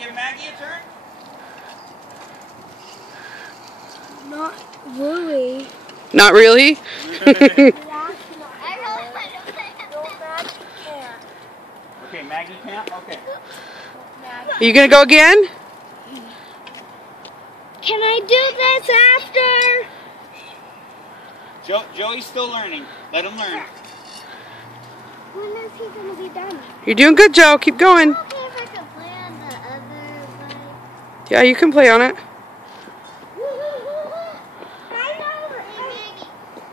give Maggie a turn? Not really. Not really? Okay, Maggie can't? Okay. Are you going to go again? Can I do this after? Joey's still learning. Let him learn. When is he going to be done? You're doing good, Joe. Keep going. Okay, if I can play on the other bike. Yeah, you can play on it.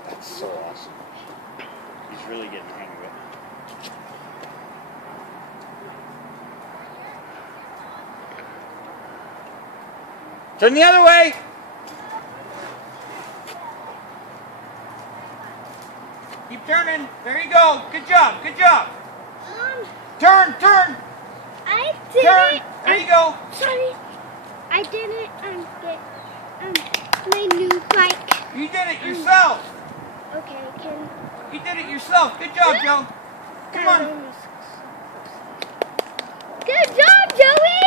That's so awesome. He's really getting the hang of it. Turn the other way! Keep turning. There you go. Good job. Good job. Turn. I did Turn. it. There you go. Sorry. I didn't get my new bike. You did it yourself. Okay, You did it yourself. Good job, Joe. Come on. Good job, Joey!